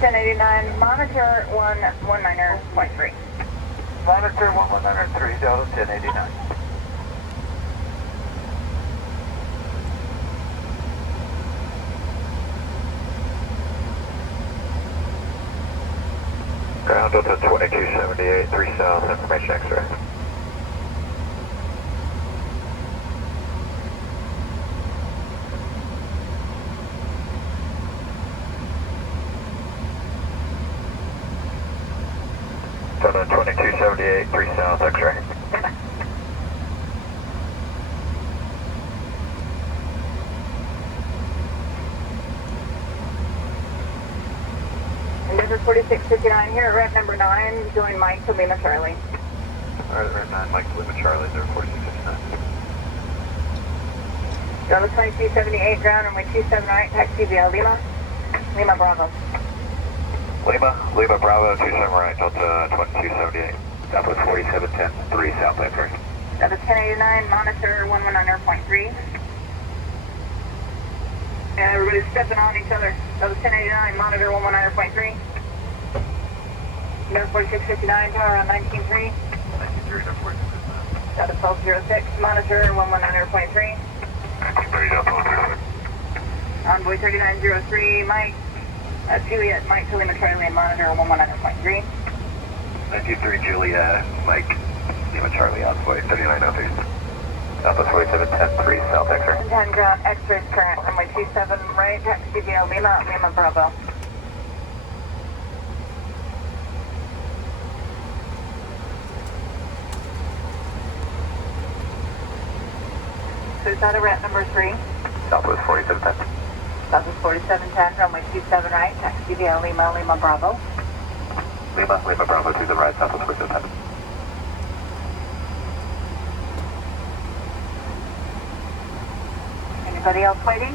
1089, monitor 119.3. Monitor 1103, Delta 1089. Ground Delta 2278, 3 South, information X-ray. Delta 2278, 3 South, X-ray. Denver 4659 here at rep number 9, join Mike to Lima Charlie. Alright, rep 9, Mike to Lima Charlie, Denver 4659. Delta 2278, ground runway 27 right, taxi via Lima. Lima Bravo. Lima Bravo, 27 right, Delta 2278. Southwest 4710, 3 South X-ray. Delta 1089, monitor 119.3. And everybody's stepping on each other. Delta 1089, monitor 119.3. Delta 4659, tower on 19.3. 19.3, Delta 4659. Delta 1206, monitor 119.3. 19.3, Delta 1206. Envoy 3903, Mike. Juliet, Mike to Lima Charlie, monitor 119.3. 19.3, Juliet, Mike, Lima Charlie, Envoy 3903. Southwest 4710, 3 South X-ray. 10 ground, X-rays current, runway 27 right, taxi via Lima, Lima Bravo. Cruise out of ramp number 3. Southwest 4710. Southwest 4710, runway 27 right, taxi via Lima, Lima Bravo. Lima Bravo, to the right, Southwest 4710. Anybody else waiting?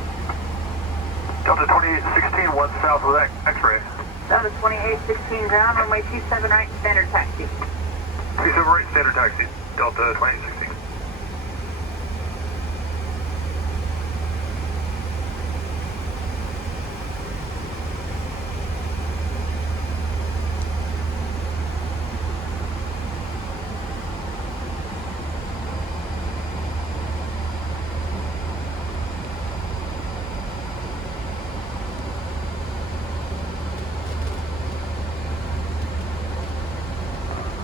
Delta 2816, 1 South with X-ray. Delta 2816 ground, runway 27 right, standard taxi. 27 right, standard taxi. Delta 2816.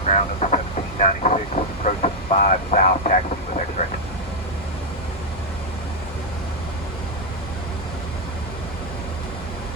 Ground of 1796, approaching 5 South, taxi